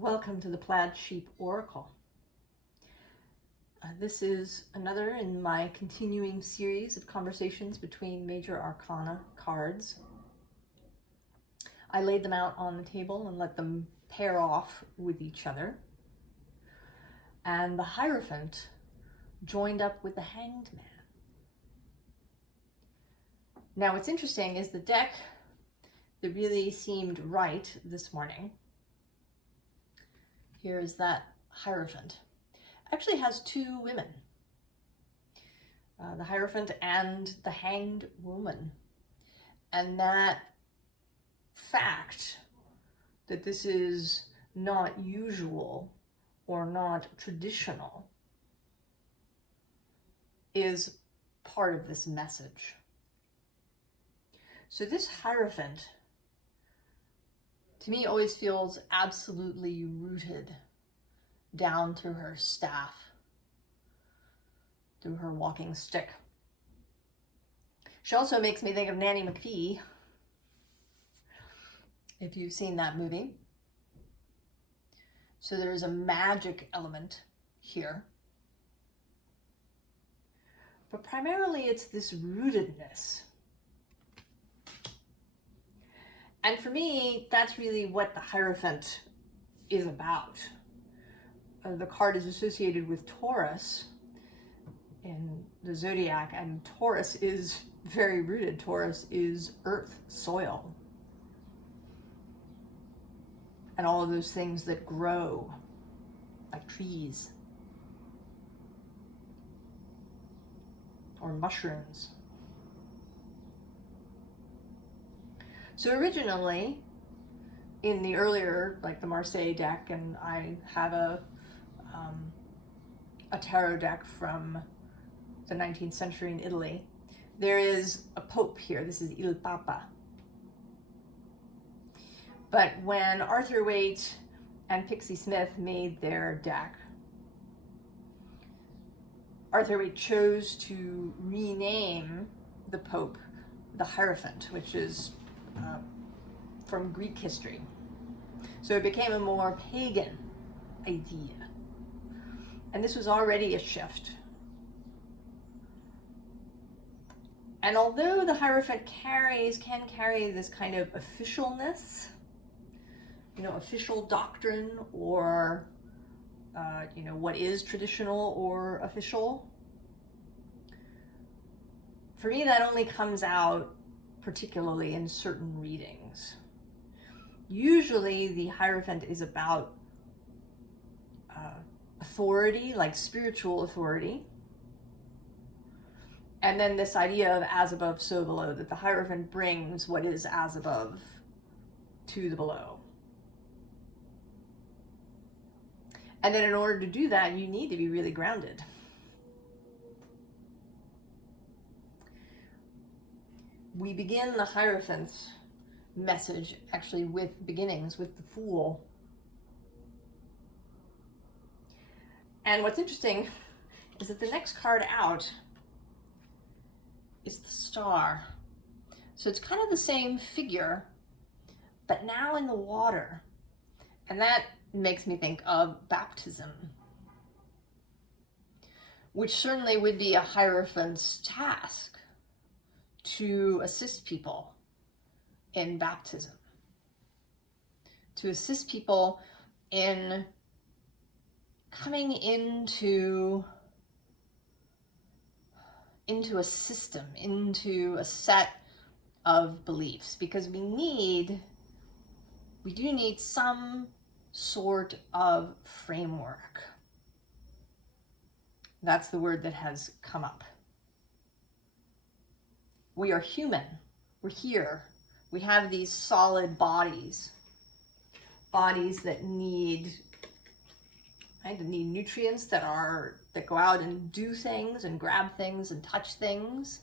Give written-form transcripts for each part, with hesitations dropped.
Welcome to the Plaid Sheep Oracle. This is another in my continuing series of conversations between Major Arcana cards. I laid them out on the table and let them pair off with each other. And the Hierophant joined up with the Hanged Man. Now what's interesting is the deck that really seemed right this morning. Here's that Hierophant. Actually has two women. The Hierophant and the Hanged Woman. And that fact that this is not usual or not traditional is part of this message. So this Hierophant, to me, always feels absolutely rooted down through her staff, through her walking stick. She also makes me think of Nanny McPhee, if you've seen that movie. So there's a magic element here. But primarily it's this rootedness. And for me, that's really what the Hierophant is about. The card is associated with Taurus in the zodiac, and Taurus is very rooted. Taurus is earth, soil, and all of those things that grow like trees or mushrooms. So originally, in the earlier, like the Marseille deck, and I have a tarot deck from the 19th century in Italy, there is a pope here. This is Il Papa. But when Arthur Waite and Pixie Smith made their deck, Arthur Waite chose to rename the pope the Hierophant, which is from Greek history. So it became a more pagan idea. And this was already a shift. And although the Hierophant can carry this kind of officialness, official doctrine, or what is traditional or official, for me that only comes out particularly in certain readings. Usually the Hierophant is about authority, like spiritual authority. And then this idea of as above, so below, that the Hierophant brings what is as above to the below. And then in order to do that, you need to be really grounded. We begin the Hierophant's message actually with beginnings, with the Fool. And what's interesting is that the next card out is the Star. So it's kind of the same figure, but now in the water. And that makes me think of baptism, which certainly would be a Hierophant's task, to assist people in baptism, to assist people in coming into a system, into a set of beliefs, because we do need some sort of framework. That's the word that has come up. We are human. We're here. We have these solid bodies that need nutrients, that go out and do things and grab things and touch things.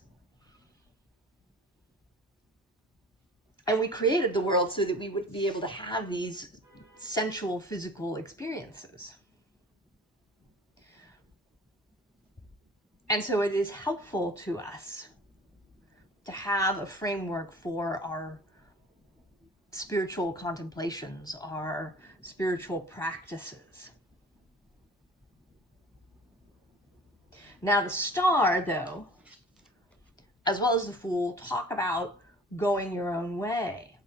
And we created the world so that we would be able to have these sensual physical experiences. And so it is helpful to us to have a framework for our spiritual contemplations, our spiritual practices. Now the star, though, as well as the Fool, talk about going your own way.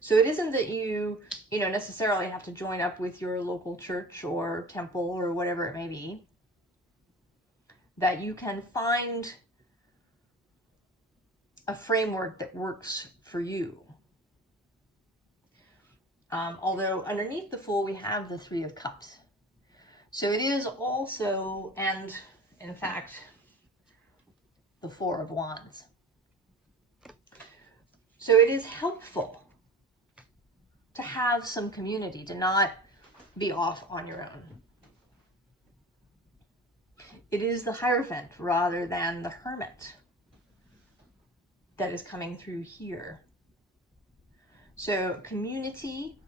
So it isn't that you necessarily have to join up with your local church or temple or whatever it may be. That you can find a framework that works for you. Although underneath the Fool, we have the Three of Cups. So it is also, and in fact, the Four of Wands. So it is helpful to have some community, to not be off on your own. It is the Hierophant rather than the Hermit that is coming through here. So community,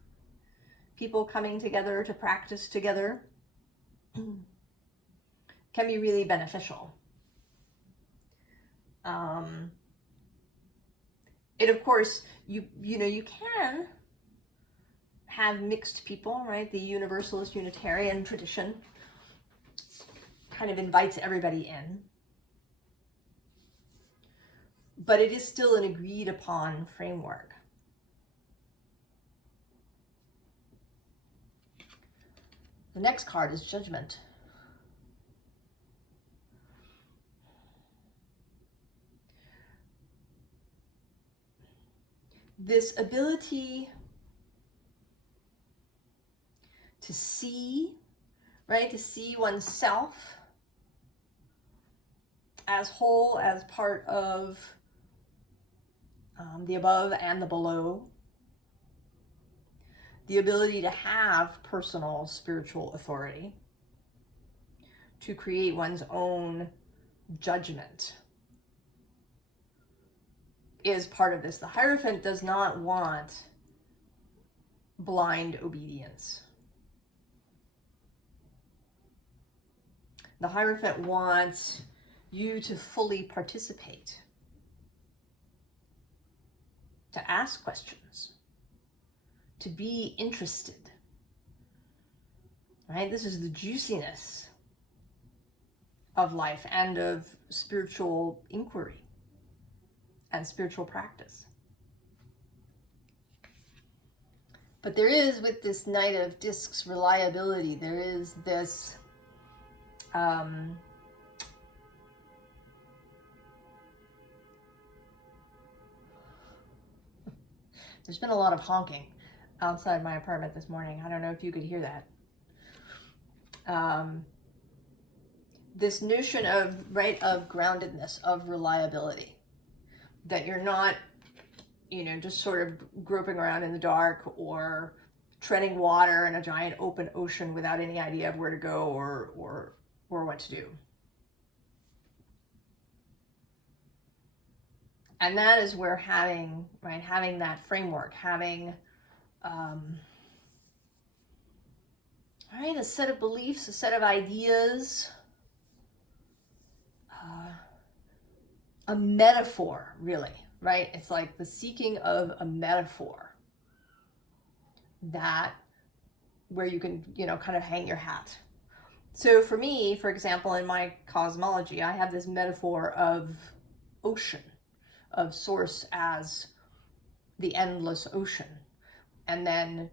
people coming together to practice together, can be really beneficial. It, of course, you can have mixed people, right? The Universalist Unitarian tradition kind of invites everybody in. But it is still an agreed upon framework. The next card is Judgment. This ability to see, right? To see oneself as whole, as part of the above and the below. The ability to have personal spiritual authority, to create one's own judgment, is part of this. The Hierophant does not want blind obedience. The Hierophant wants you to fully participate, to ask questions, to be interested, right? This is the juiciness of life and of spiritual inquiry and spiritual practice. But there is, with this Knight of Discs reliability, there is this there's been a lot of honking outside my apartment this morning. I don't know if you could hear that. This notion of, right, of groundedness, of reliability, that you're not, just sort of groping around in the dark or treading water in a giant open ocean without any idea of where to go or what to do. And that is where having that framework, having a set of beliefs, a set of ideas, a metaphor, really, right? It's like the seeking of a metaphor that, where you can, kind of hang your hat. So for me, for example, in my cosmology, I have this metaphor of ocean, of source as the endless ocean. And then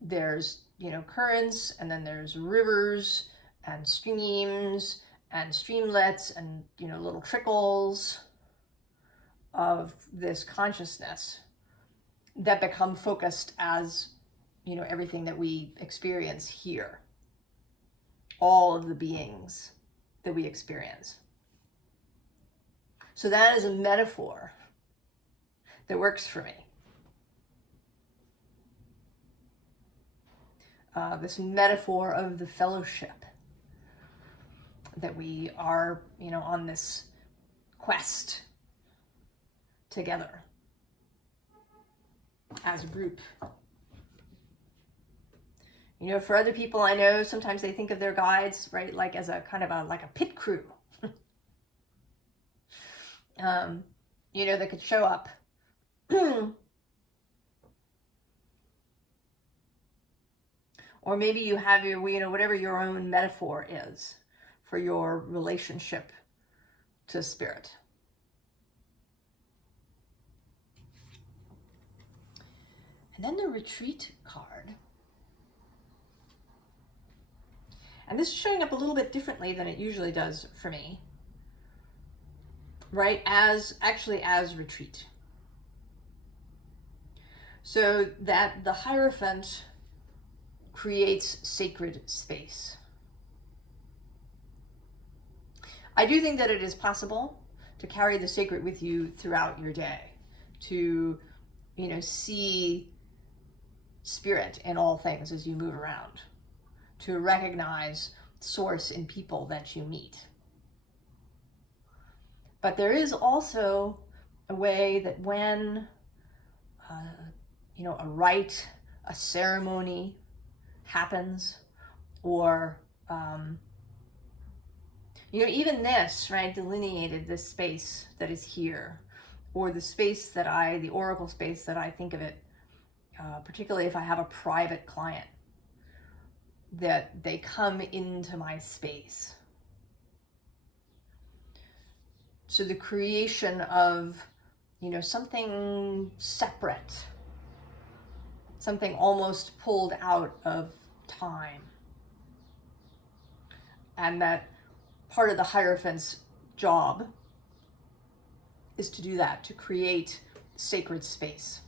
there's, currents, and then there's rivers and streams and streamlets and, little trickles of this consciousness that become focused as, everything that we experience here. All of the beings that we experience. So that is a metaphor that works for me. This metaphor of the fellowship, that we are, on this quest together as a group. For other people I know, sometimes they think of their guides, right, like as a kind of like a pit crew. That could show up Or maybe you have your, whatever your own metaphor is for your relationship to spirit. And then the retreat card. And this is showing up a little bit differently than it usually does for me, right? As retreat. So that the Hierophant creates sacred space. I do think that it is possible to carry the sacred with you throughout your day, to, see spirit in all things as you move around, to recognize source in people that you meet. But there is also a way that when, a rite, a ceremony happens, or, even this, right, delineated this space that is here, or the space that the oracle space that I think of it, particularly if I have a private client, that they come into my space. So the creation of, something separate, something almost pulled out of time. And that part of the Hierophant's job is to do that, to create sacred space.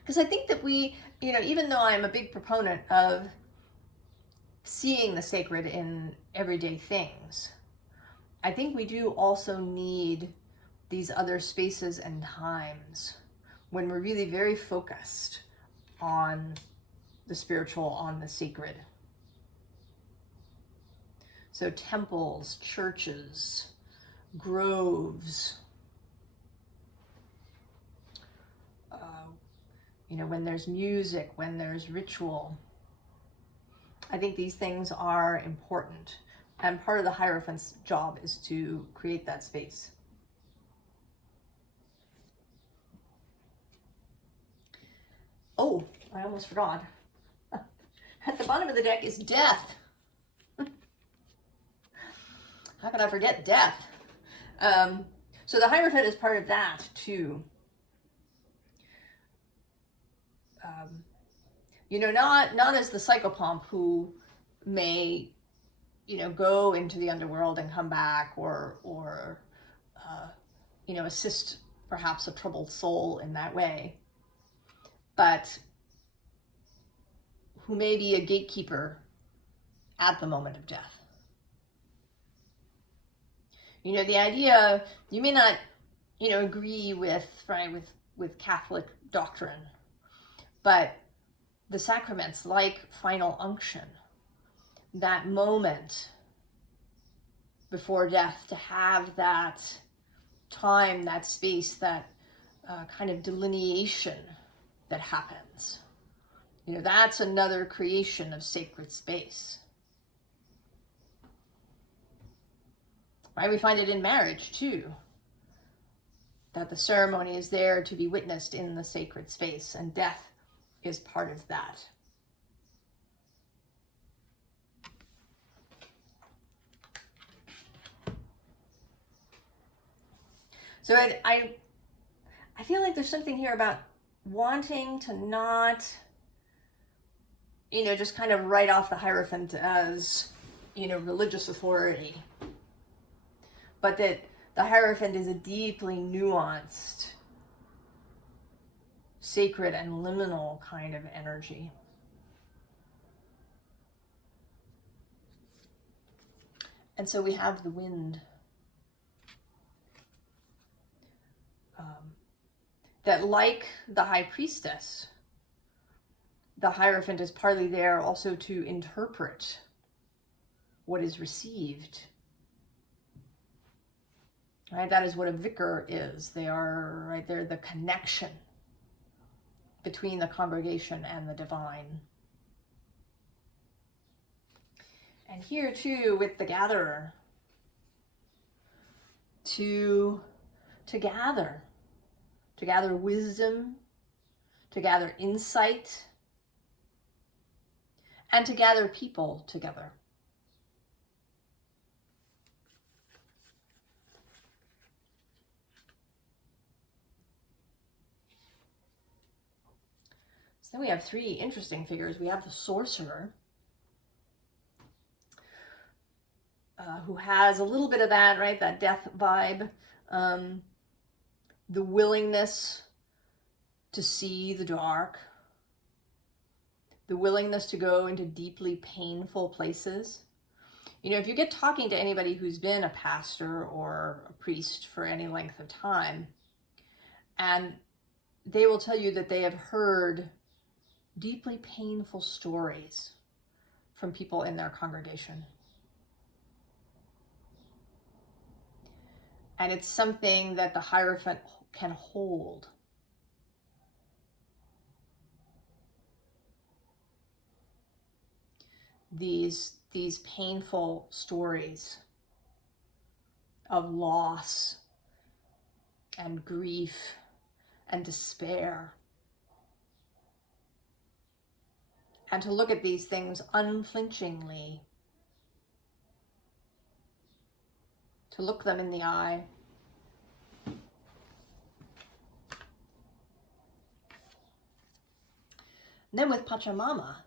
Because I think that we, even though I'm a big proponent of seeing the sacred in everyday things, I think we do also need these other spaces and times when we're really very focused on the spiritual, on the sacred. So temples, churches, groves, when there's music, when there's ritual. I think these things are important. And part of the Hierophant's job is to create that space. Oh, I almost forgot. At the bottom of the deck is death. How could I forget death? So the Hierophant is part of that too. Not as the psychopomp who may, go into the underworld and come back, or assist perhaps a troubled soul in that way, but who may be a gatekeeper at the moment of death. The idea, you may not, agree with Catholic doctrine, but the sacraments, like final unction, that moment before death, to have that time, that space, that kind of delineation that happens, that's another creation of sacred space. Right? We find it in marriage too, that the ceremony is there to be witnessed in the sacred space, and death is part of that. So I feel like there's something here about wanting to not, just kind of write off the Hierophant as, religious authority, but that the Hierophant is a deeply nuanced, sacred and liminal kind of energy. And so we have the wind. That, like the High Priestess, the Hierophant is partly there also to interpret what is received. Right? That is what a vicar is. They are, right, they're the connection between the congregation and the divine. And here too, with the gatherer, to gather wisdom, to gather insight, and to gather people together. So then we have three interesting figures. We have the sorcerer, who has a little bit of that, right? That death vibe. The willingness to see the dark. The willingness to go into deeply painful places. You know, if you get talking to anybody who's been a pastor or a priest for any length of time, and they will tell you that they have heard deeply painful stories from people in their congregation. And it's something that the Hierophant can hold. These painful stories of loss and grief and despair. And to look at these things unflinchingly, to look them in the eye. And then with Pachamama,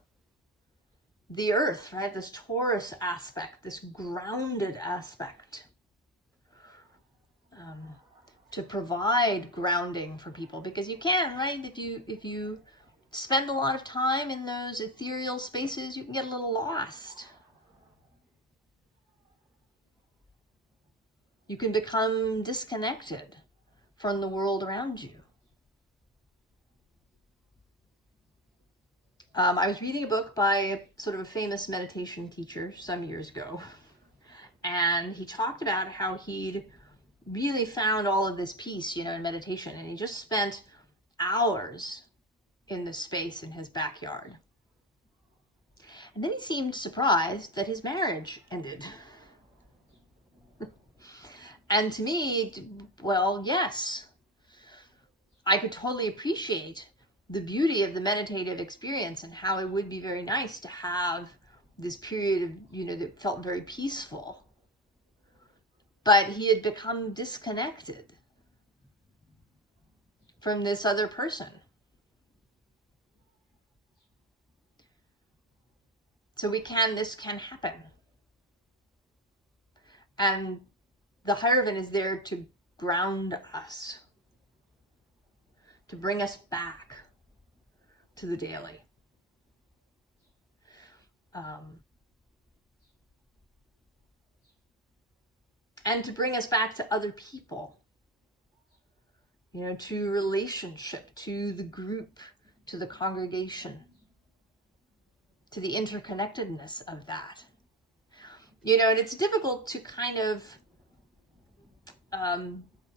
the earth, right? This Taurus aspect, this grounded aspect, to provide grounding for people, because you can, right? If you spend a lot of time in those ethereal spaces, you can get a little lost. You can become disconnected from the world around you. I was reading a book by sort of a famous meditation teacher some years ago, and he talked about how he'd really found all of this peace, you know, in meditation, and he just spent hours in this space in his backyard. And then he seemed surprised that his marriage ended. And to me, well, yes, I could totally appreciate the beauty of the meditative experience and how it would be very nice to have this period of, you know, that felt very peaceful. But he had become disconnected from this other person. So this can happen. And the Hierophant is there to ground us, to bring us back to the daily. And to bring us back to other people, you know, to relationship, to the group, to the congregation, to the interconnectedness of that. You know, and it's difficult to kind of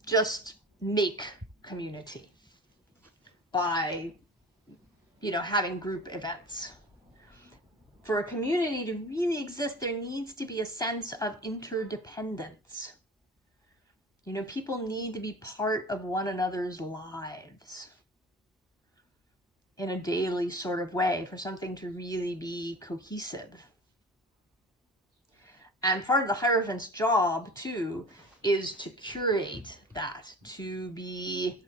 just make community by, you know, having group events. For a community to really exist, there needs to be a sense of interdependence. You know, people need to be part of one another's lives in a daily sort of way for something to really be cohesive. And part of the Hierophant's job, too, is to curate that, to be,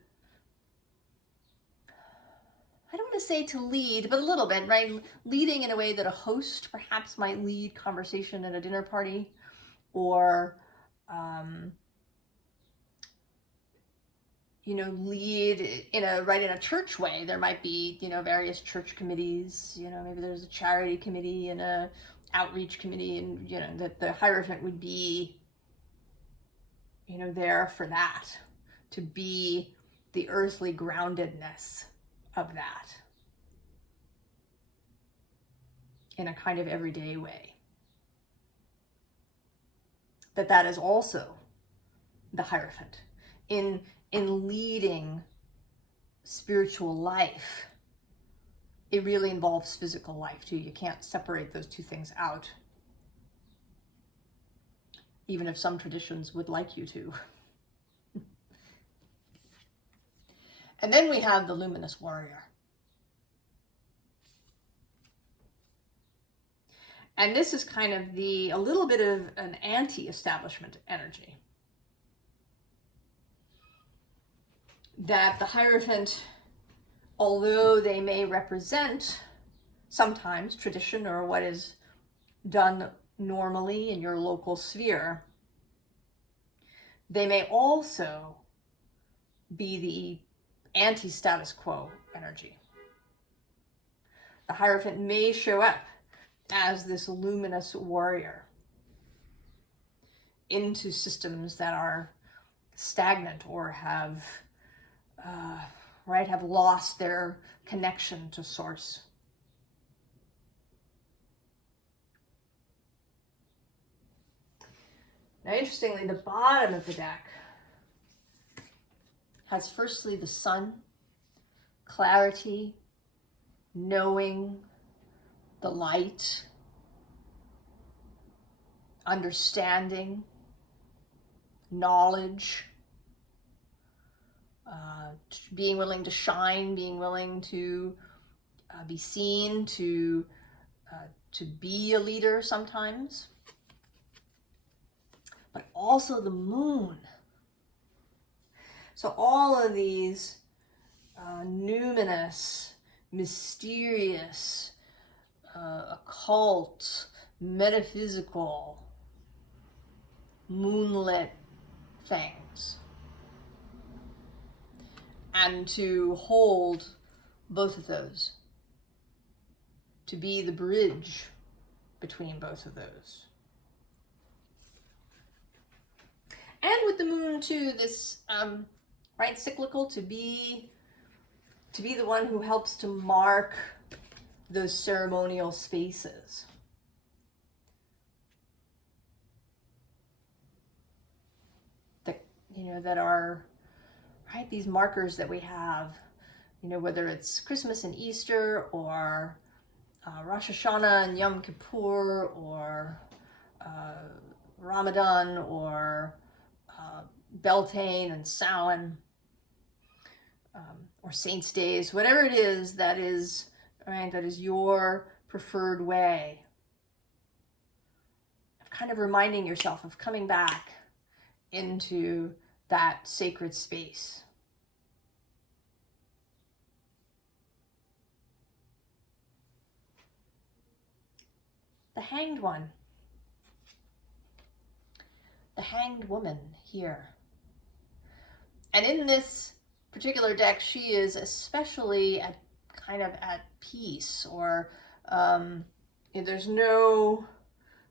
I don't want to say to lead, but a little bit, right? Leading in a way that a host perhaps might lead conversation at a dinner party, or, you know, lead in a church way. There might be, you know, various church committees, you know, maybe there's a charity committee and a outreach committee, and, you know, that the Hierophant would be, you know, there for that, to be the earthly groundedness of that in a kind of everyday way. That is also the Hierophant in leading spiritual life. It really involves physical life too. You can't separate those two things out, even if some traditions would like you to. And then we have the luminous warrior. And this is kind of a little bit of an anti-establishment energy. That the Hierophant, although they may represent sometimes tradition or what is done normally in your local sphere, they may also be the anti-status quo energy. The Hierophant may show up as this luminous warrior into systems that are stagnant or have lost their connection to source. Now, interestingly, the bottom of the deck has firstly the sun, clarity, knowing, the light, understanding, knowledge, being willing to shine, being willing to be seen, to be a leader sometimes. But also the moon. So all of these numinous, mysterious, occult, metaphysical, moonlit things. And to hold both of those, to be the bridge between both of those. And with the moon too, this cyclical, to be the one who helps to mark those ceremonial spaces. That are these markers that we have, whether it's Christmas and Easter, or Rosh Hashanah and Yom Kippur, or Ramadan, or Beltane and Samhain, or Saints' Days, whatever it is that is your preferred way of kind of reminding yourself of coming back into that sacred space. The Hanged One. The Hanged Woman here. And in this particular deck, she is especially at peace, or there's no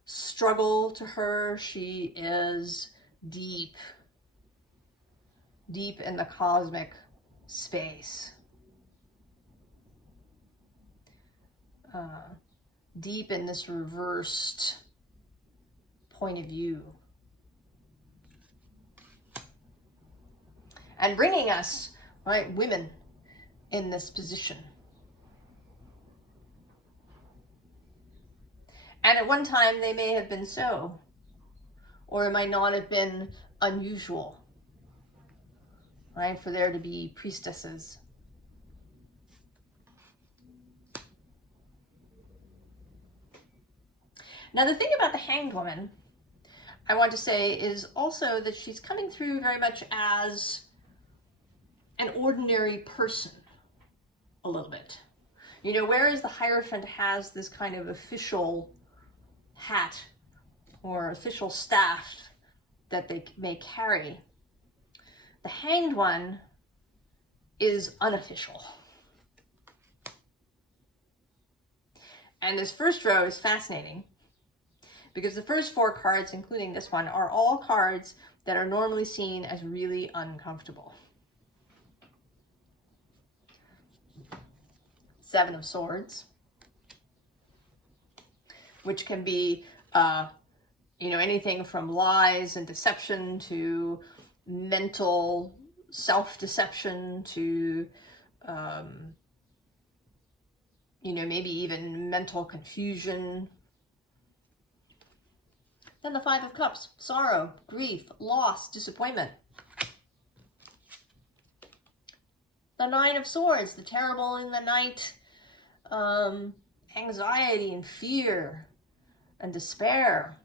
struggle to her. She is deep in the cosmic space. Deep in this reversed point of view. And bringing us, women in this position. And at one time they may have been so, or it might not have been unusual, for there to be priestesses. Now, the thing about the Hanged Woman, I want to say, is also that she's coming through very much as an ordinary person, a little bit. Whereas the Hierophant has this kind of official hat or official staff that they may carry, the Hanged One is unofficial. And this first row is fascinating because the first 4 cards, including this one, are all cards that are normally seen as really uncomfortable. 7 of Swords, which can be, anything from lies and deception to mental self-deception to, maybe even mental confusion. Then the 5 of Cups, sorrow, grief, loss, disappointment. The 9 of Swords, the terrible in the night, anxiety and fear, and despair.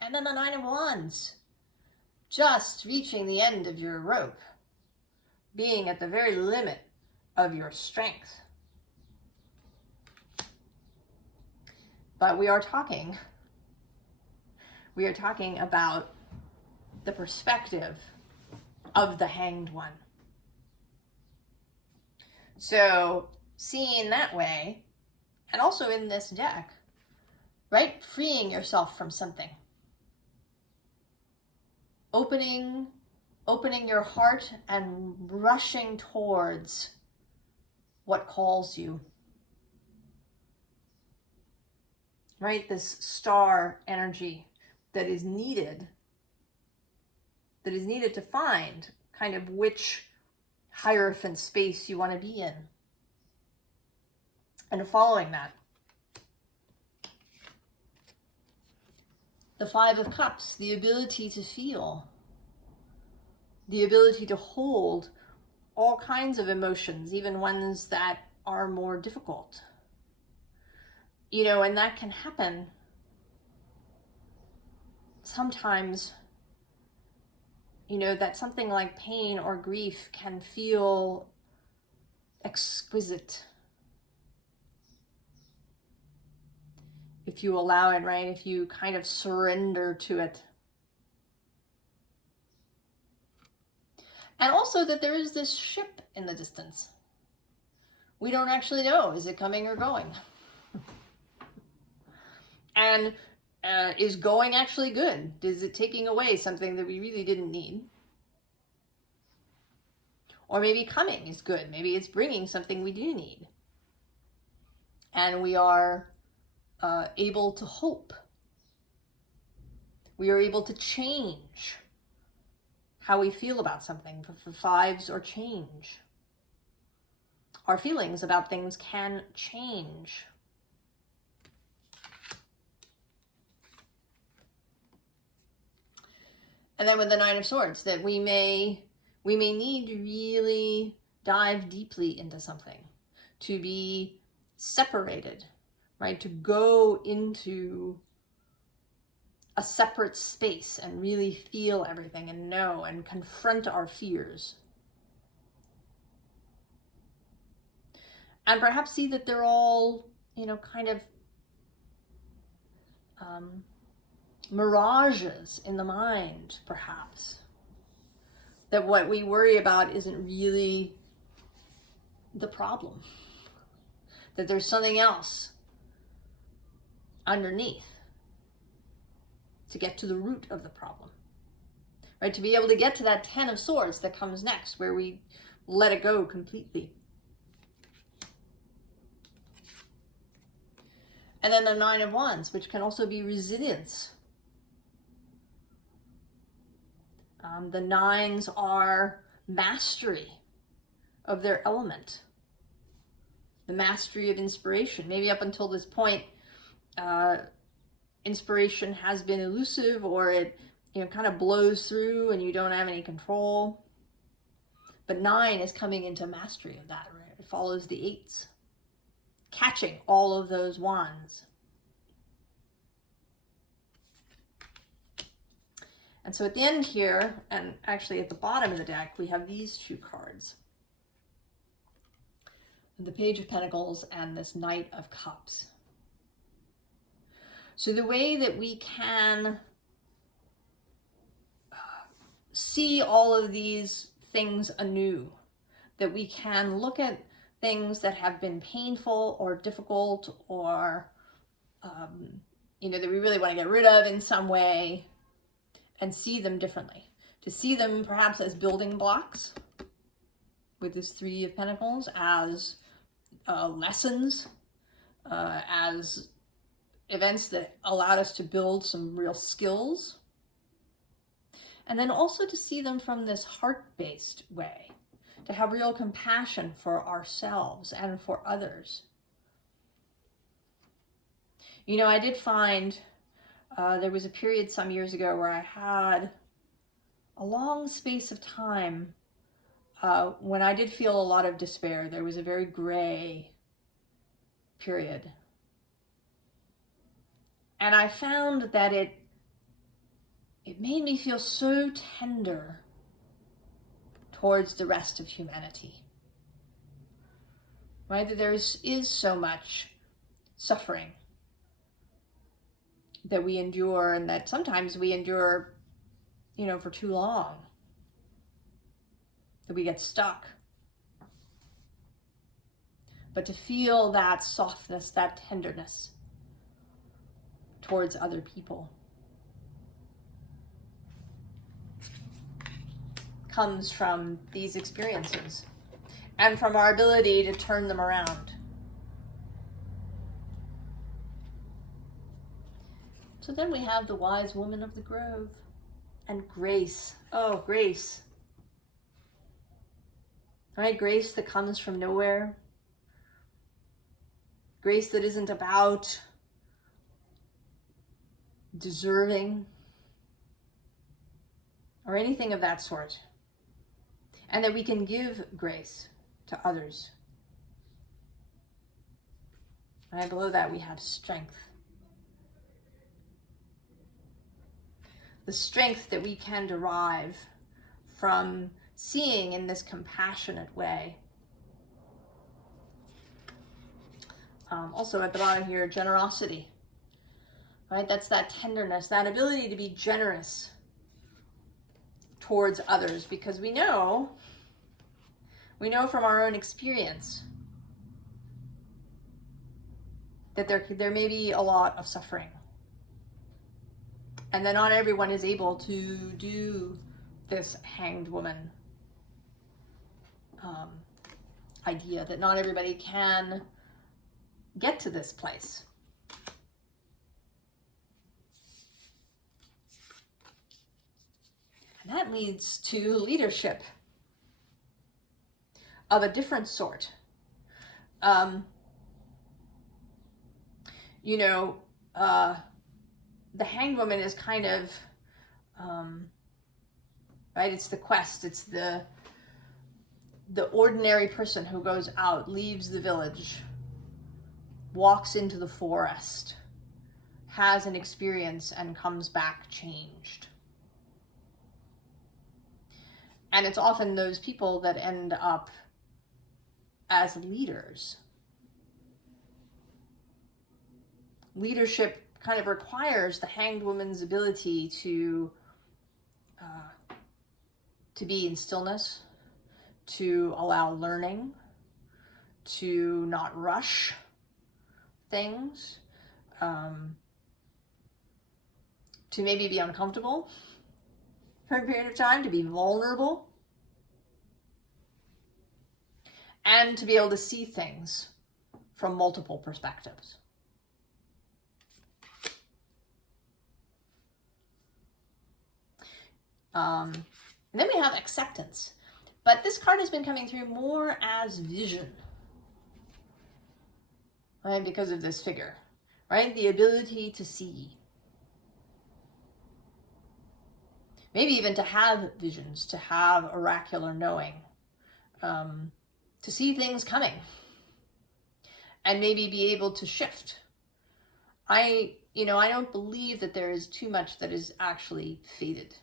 And then the Nine of Wands, just reaching the end of your rope, being at the very limit of your strength. But we are talking about the perspective of the Hanged One. So seen that way, and also in this deck, right? Freeing yourself from something. Opening your heart and rushing towards what calls you. Right? This star energy that is needed to find kind of which Hierophant space you want to be in. And following that. The Five of Cups, the ability to feel, the ability to hold all kinds of emotions, even ones that are more difficult. You know, and that can happen sometimes, you know, that something like pain or grief can feel exquisite. If you allow it, right? If you kind of surrender to it. And also that there is this ship in the distance. We don't actually know, is it coming or going? And is going actually good? Is it taking away something that we really didn't need? Or maybe coming is good. Maybe it's bringing something we do need. And we are able to hope. We are able to change how we feel about something. For fives or change. Our feelings about things can change. And then with the Nine of Swords, that we may need to really dive deeply into something, to be separated, right? To go into a separate space and really feel everything and know and confront our fears. And perhaps see that they're all, you know, kind of mirages in the mind, perhaps. That what we worry about isn't really the problem. That there's something else underneath to get to the root of the problem. Right? To be able to get to that Ten of Swords that comes next, where we let it go completely. And then the Nine of Wands, which can also be resilience. The nines are mastery of their element. The mastery of inspiration. Maybe up until this point, inspiration has been elusive, or it, you know, kind of blows through and you don't have any control. But 9 is coming into mastery of that, right? It follows the 8s. Catching all of those wands. And so at the end here, and actually at the bottom of the deck, we have these two cards. The Page of Pentacles and this Knight of Cups. So the way that we can see all of these things anew, that we can look at things that have been painful or difficult or, you know, that we really want to get rid of in some way, and see them differently. To see them perhaps as building blocks with this Three of Pentacles, as lessons, as events that allowed us to build some real skills. And then also to see them from this heart-based way, to have real compassion for ourselves and for others. You know, I did find there was a period some years ago where I had a long space of time when I did feel a lot of despair. There was a very gray period. And I found that it made me feel so tender towards the rest of humanity. Right? That there is so much suffering that we endure, and that sometimes we endure, for too long. That we get stuck. But to feel that softness, that tenderness towards other people comes from these experiences and from our ability to turn them around. So then we have the wise woman of the grove and grace. Oh, grace. Right? Grace that comes from nowhere. Grace that isn't about deserving or anything of that sort. And that we can give grace to others. Right below that we have strength. The strength that we can derive from seeing in this compassionate way. Also at the bottom here, generosity. Right? That's that tenderness, that ability to be generous towards others, because we know from our own experience that there may be a lot of suffering. And that not everyone is able to do this hanged woman idea, that not everybody can get to this place. And that leads to leadership of a different sort. The hanged woman is kind of, right? It's the quest. It's the ordinary person who goes out, leaves the village, walks into the forest, has an experience, and comes back changed. And it's often those people that end up as leaders. Leadership kind of requires the hanged woman's ability to be in stillness, to allow learning, to not rush things, to maybe be uncomfortable for a period of time, to be vulnerable, and to be able to see things from multiple perspectives. And then we have acceptance. But this card has been coming through more as vision. Right? Because of this figure. Right? The ability to see. Maybe even to have visions, to have oracular knowing. To see things coming. And maybe be able to shift. I don't believe that there is too much that is actually fated.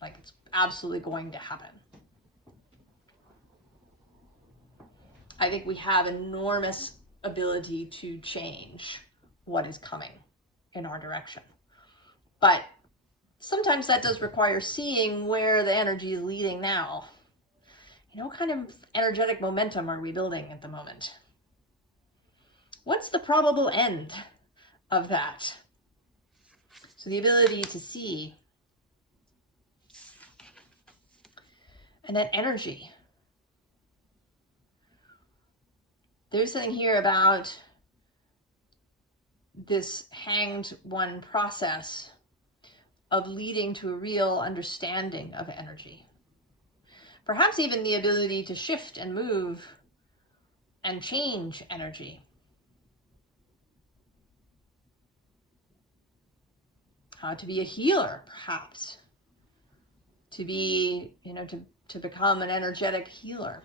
Like it's absolutely going to happen. I think we have enormous ability to change what is coming in our direction. But sometimes that does require seeing where the energy is leading now. What kind of energetic momentum are we building at the moment? What's the probable end of that? So the ability to see. And that energy. There's something here about this hanged one process of leading to a real understanding of energy. Perhaps even the ability to shift and move and change energy. To be a healer, perhaps. To be, to become an energetic healer.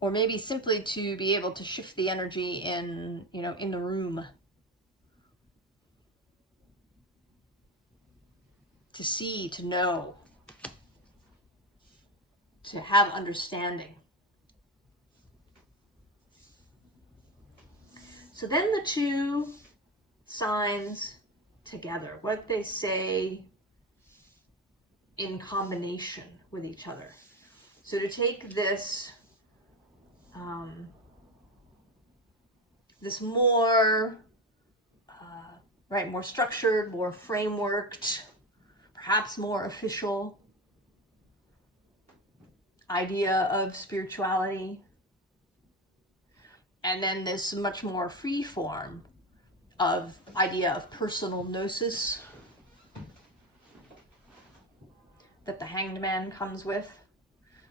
Or maybe simply to be able to shift the energy in, in the room. To see, to know, to have understanding. So then the two signs together, what they say in combination with each other. So to take this, this more, more structured, more frameworked, perhaps more official idea of spirituality, and then this much more free form of idea of personal gnosis that the Hanged Man comes with,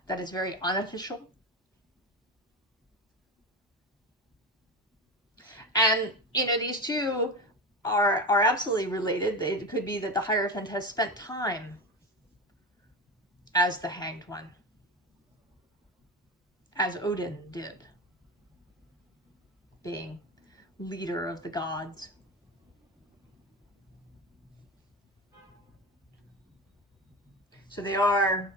that is very unofficial. And, these two are absolutely related. It could be that the Hierophant has spent time as the Hanged One, as Odin did, being leader of the gods. So they are,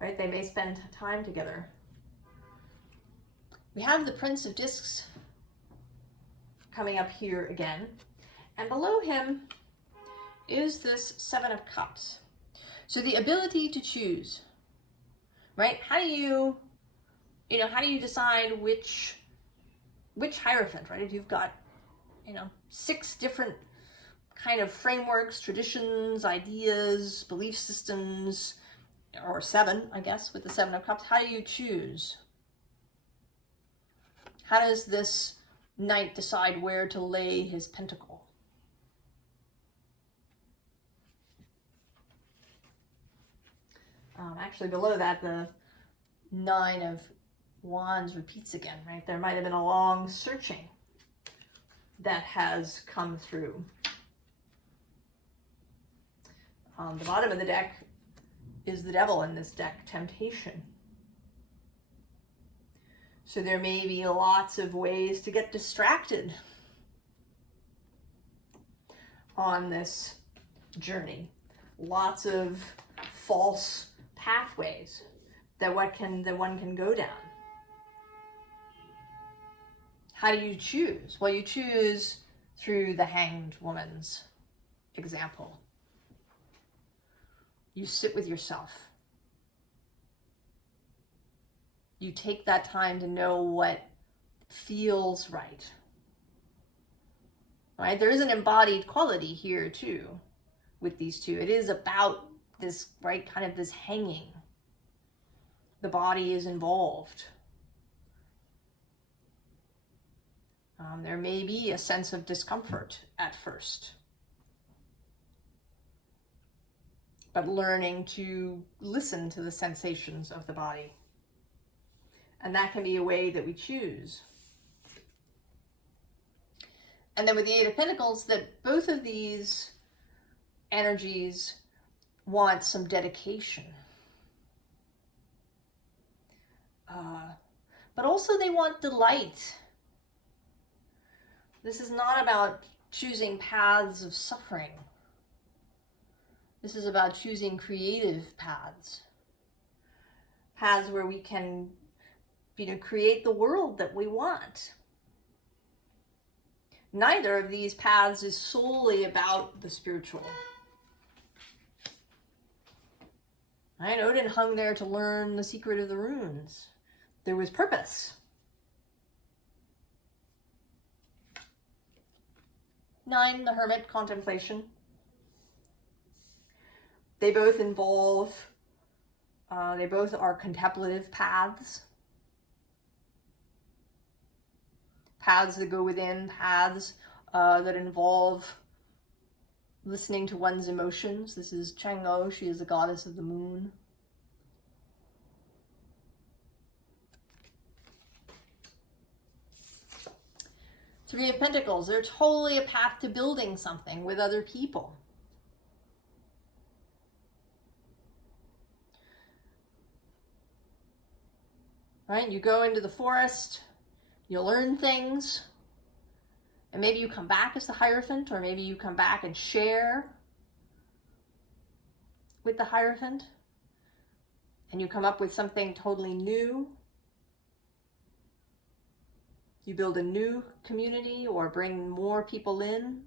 right, they may spend time together. We have the Prince of Discs coming up here again, and below him is this Seven of Cups. So the ability to choose, right? How do you decide which Hierophant, right? If you've got, 6 different kind of frameworks, traditions, ideas, belief systems, or 7, I guess, with the Seven of Cups, how do you choose? How does this knight decide where to lay his pentacle? Actually, below that, the Nine of Wands repeats again, right? There might have been a long searching that has come through. The bottom of the deck is the devil in this deck, temptation. So there may be lots of ways to get distracted on this journey. Lots of false pathways that one can go down. How do you choose? Well, you choose through the Hanged Woman's example. You sit with yourself. You take that time to know what feels right. Right? There is an embodied quality here too with these two. It is about this, right, kind of this hanging. The body is involved. There may be a sense of discomfort at first. But learning to listen to the sensations of the body. And that can be a way that we choose. And then with the Eight of Pentacles, that both of these energies want some dedication. But also they want delight. This is not about choosing paths of suffering. This is about choosing creative paths. Paths where we can, create the world that we want. Neither of these paths is solely about the spiritual. Right? Odin hung there to learn the secret of the runes. There was purpose. 9, the Hermit, contemplation. They both involve, they both are contemplative paths. Paths that go within, paths that involve listening to one's emotions. This is Chang'o, she is the goddess of the moon. Three of Pentacles, they're totally a path to building something with other people. right? You go into the forest, you learn things, and maybe you come back as the Hierophant, or maybe you come back and share with the Hierophant, and you come up with something totally new. You build a new community or bring more people in.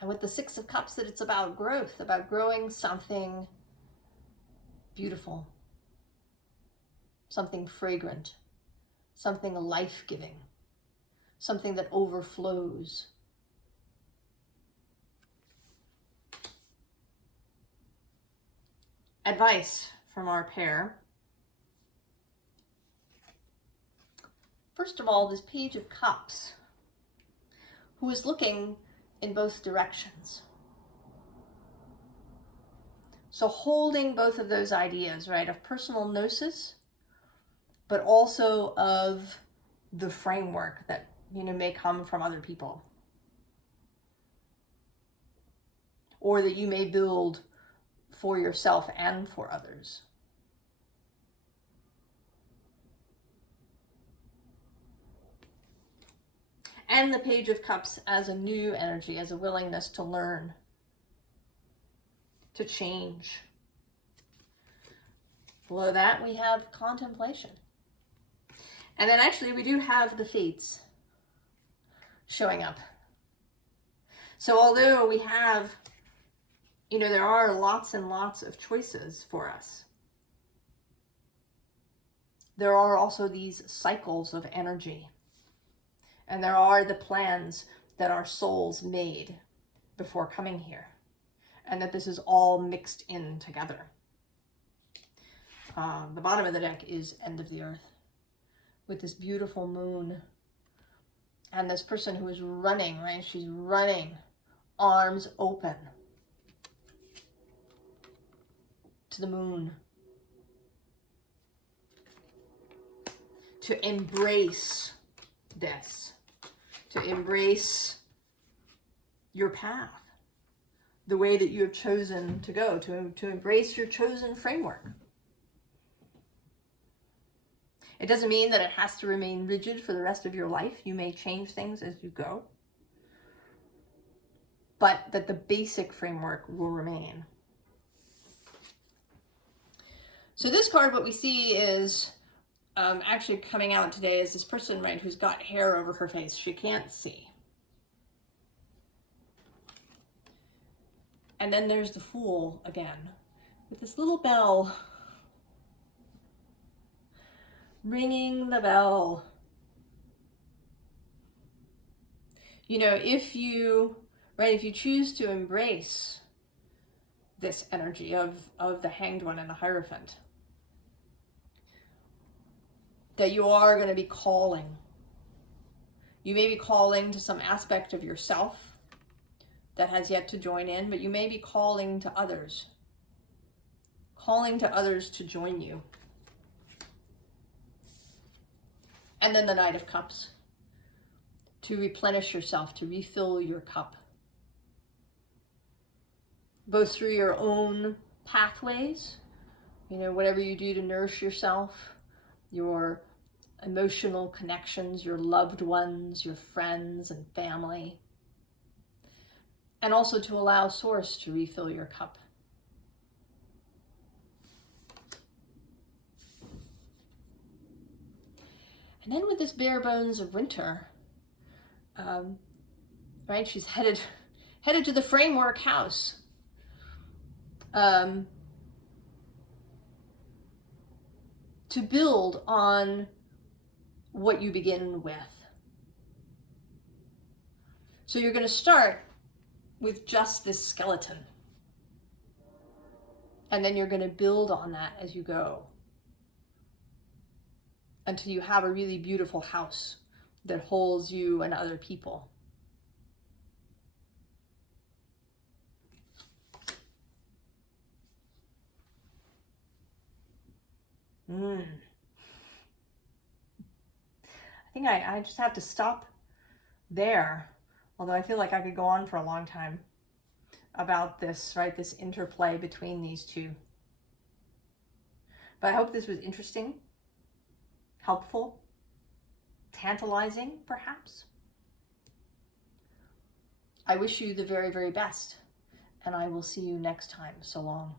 And with the Six of Cups, that it's about growth, about growing something beautiful, something fragrant, something life-giving, something that overflows. Advice from our pair. First of all, this Page of Cups, who is looking in both directions. So holding both of those ideas, right, of personal gnosis, but also of the framework that, may come from other people, or that you may build for yourself and for others. And the Page of Cups as a new energy, as a willingness to learn, to change. Below that, we have contemplation. And then actually we do have the Fates showing up. So although we have, there are lots and lots of choices for us, there are also these cycles of energy. And there are the plans that our souls made before coming here. And that this is all mixed in together. The bottom of the deck is End of the Earth, with this beautiful moon. And this person who is running, right? She's running, arms open to the moon. To embrace this. To embrace your path, the way that you have chosen to go, to embrace your chosen framework. It doesn't mean that it has to remain rigid for the rest of your life. You may change things as you go, but that the basic framework will remain. So this card, what we see is actually coming out today is this person, right, who's got hair over her face. She can't see. And then there's the Fool again, with this little bell. Ringing the bell. If you choose to embrace this energy of the Hanged One and the Hierophant, that you are going to be calling. You may be calling to some aspect of yourself that has yet to join in, but you may be calling to others to join you. And then the Knight of Cups, to replenish yourself, to refill your cup, both through your own pathways, whatever you do to nourish yourself, your emotional connections, your loved ones, your friends and family, and also to allow Source to refill your cup. And then with this Bare Bones of Winter, right, she's headed to the framework house. To build on what you begin with. So you're going to start with just this skeleton. And then you're going to build on that as you go, until you have a really beautiful house that holds you and other people. I think I just have to stop there, although I feel like I could go on for a long time. about this, right? This interplay between these two. But I hope this was interesting, helpful, tantalizing, perhaps. I wish you the very, very best, and I will see you next time. So long.